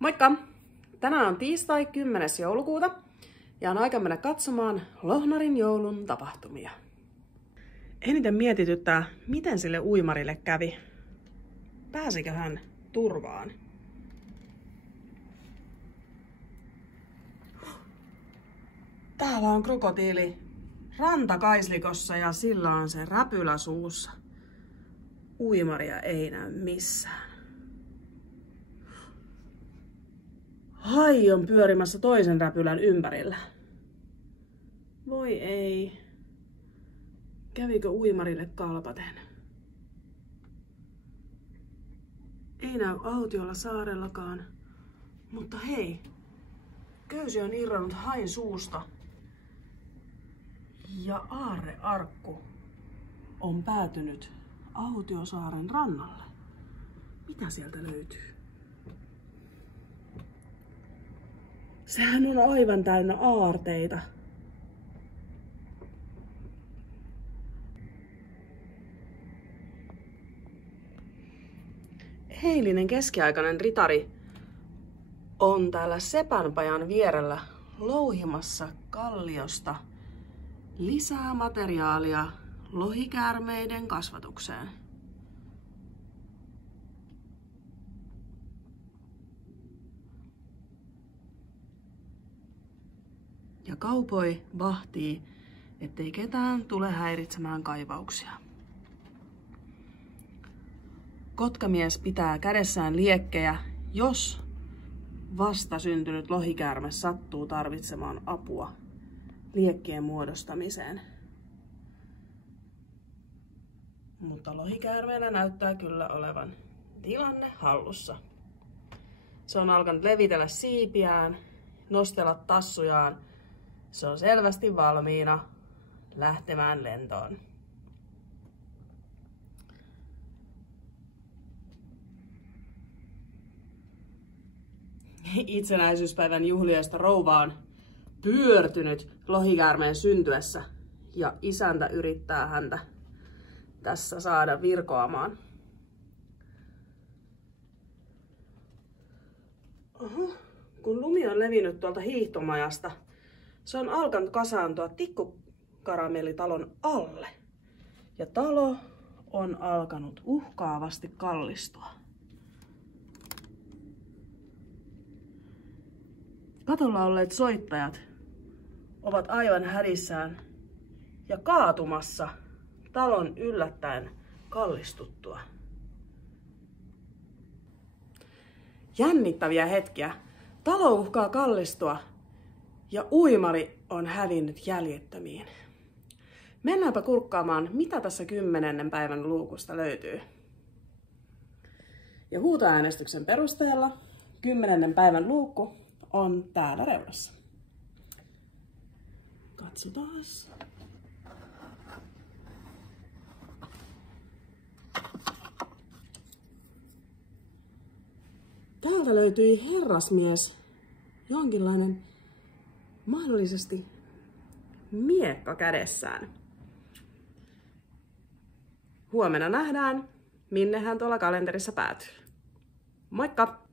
Moikka! Tänään on tiistai 10. joulukuuta ja on aika mennä katsomaan Lohnarin joulun tapahtumia. Eniten mietityttää, miten sille uimarille kävi. Pääsikö hän turvaan? Täällä on krokotiili rantakaislikossa ja sillä on se räpylä suussa. Uimaria ei näy missään. Hai on pyörimässä toisen räpylän ympärillä. Voi ei. Kävikö uimarille kalpaten? Ei näy autiolla saarellakaan. Mutta hei, köysi on irronnut hain suusta. Ja aarrearkku on päätynyt Autiosaaren rannalle. Mitä sieltä löytyy? Sehän on aivan täynnä aarteita. Eilinen keskiaikainen ritari on täällä Sepänpajan vierellä louhimassa kalliosta lisää materiaalia lohikäärmeiden kasvatukseen. Ja kaupoi vahtii, ettei ketään tule häiritsemään kaivauksia. Kotkamies pitää kädessään liekkejä, jos vastasyntynyt lohikäärme sattuu tarvitsemaan apua liekkien muodostamiseen. Mutta lohikäärmeenä näyttää kyllä olevan tilanne hallussa. Se on alkanut levitellä siipiään, nostella tassujaan. Se on selvästi valmiina lähtemään lentoon. Itsenäisyyspäivän juhliasta rouva on pyörtynyt lohikäärmeen syntyessä ja isäntä yrittää häntä tässä saada virkoamaan. Oho, kun lumi on levinnyt tuolta hiihtomajasta, se on alkanut kasaantua Tikkukaramellitalon alle. Ja talo on alkanut uhkaavasti kallistua. Katolla olleet soittajat ovat aivan hädissään ja kaatumassa talon yllättäen kallistuttua. Jännittäviä hetkiä. Talo uhkaa kallistua ja uimari on hävinnyt jäljettömiin. Mennäänpä kurkkaamaan, mitä tässä 10. päivän luukusta löytyy. Ja huutoäänestyksen perusteella 10. päivän luukku on täällä reunassa. Katsotaan. Täältä löytyi herrasmies, jonkinlainen mahdollisesti miekka kädessään. Huomenna nähdään, minne hän tuolla kalenterissa päätyy. Moikka!